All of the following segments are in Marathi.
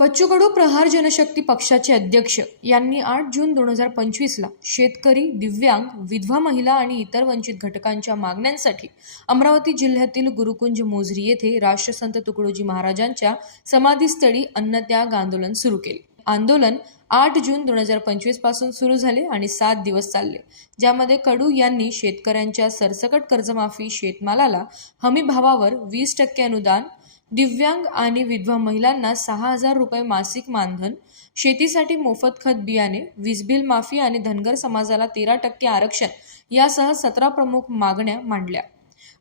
बच्चू कडू प्रहार जनशक्ती पक्षाचे अध्यक्ष. यांनी आठ जून दोन हजार पंचवीसला शेतकरी दिव्यांग विधवा महिला आणि इतर वंचित घटकांच्या मागण्यांसाठी अमरावती जिल्ह्यातील गुरुकुंज मोझरी येथे राष्ट्रसंत तुकडोजी महाराजांच्या समाधीस्थळी अन्नत्याग आंदोलन सुरू केले. आंदोलन आठ जून दोन हजार पंचवीसपासून सुरू झाले आणि सात दिवस चालले. ज्यामध्ये कडू यांनी शेतकऱ्यांच्या सरसकट कर्जमाफी शेतमालाला हमी भावावर वीस टक्के अनुदान दिव्यांग आणि विधवा महिलांना सहा हजार रुपये मासिक मानधन शेतीसाठी मोफत खत बियाणे वीज बिल माफी आणि धनगर समाजाला तेरा टक्के आरक्षण यासह सतरा प्रमुख मागण्या मांडल्या.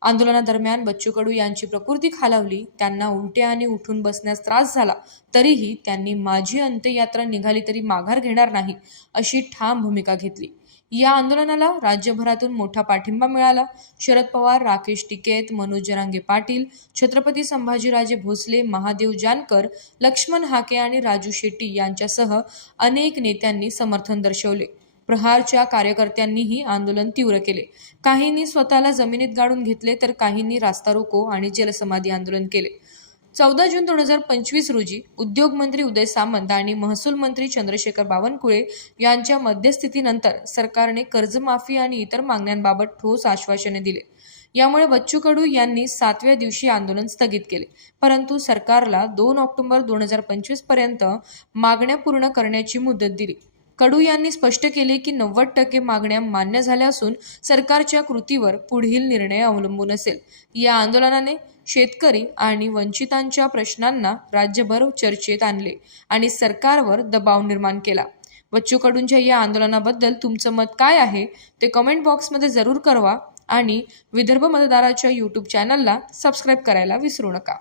आंदोलनादरम्यान बच्चू कडू यांची प्रकृती खालावली त्यांना उलट्या आणि उठून बसण्यास त्रास झाला तरीही त्यांनी माझी अंत्ययात्रा निघाली तरी माघार घेणार नाही अशी ठाम भूमिका घेतली. या आंदोलनाला राज्यभरातून मोठा पाठिंबा मिळाला. शरद पवार राकेश टिकेत मनोज जरांगे पाटील छत्रपती संभाजीराजे भोसले महादेव जानकर लक्ष्मण हाके आणि राजू शेट्टी यांच्यासह अनेक नेत्यांनी समर्थन दर्शवले. प्रहारच्या कार्यकर्त्यांनीही आंदोलन तीव्र केले. काहींनी स्वतःला जमिनीत गाडून घेतले तर काहींनी रास्ता रोको आणि जलसमाधी आंदोलन केले. चौदा जून दोन हजार पंचवीस रोजी उद्योग मंत्री उदय सामंत आणि महसूल मंत्री चंद्रशेखर बावनकुळे यांच्या मध्यस्थितीनंतर सरकारने कर्जमाफी आणि इतर मागण्यांबाबत ठोस आश्वासने दिले. यामुळे बच्चू कडू यांनी सातव्या दिवशी आंदोलन स्थगित केले. परंतु सरकारला दोन ऑक्टोबर दोन हजार पंचवीसपर्यंत मागण्या पूर्ण करण्याची मुदत दिली. कडू यांनी स्पष्ट केले की नव्वद टक्के मागण्या मान्य झाल्या असून सरकारच्या कृतीवर पुढील निर्णय अवलंबून असेल. या आंदोलनाने शेतकरी आणि वंचितांच्या प्रश्नांना राज्यभर चर्चेत आणले आणि सरकारवर दबाव निर्माण केला. बच्चू कडूंच्या या आंदोलनाबद्दल तुमचं मत काय आहे? ते कमेंट बॉक्समध्ये जरूर कळवा आणि विदर्भ मतदाराच्या यूट्यूब चॅनलला सबस्क्राईब करायला विसरू नका.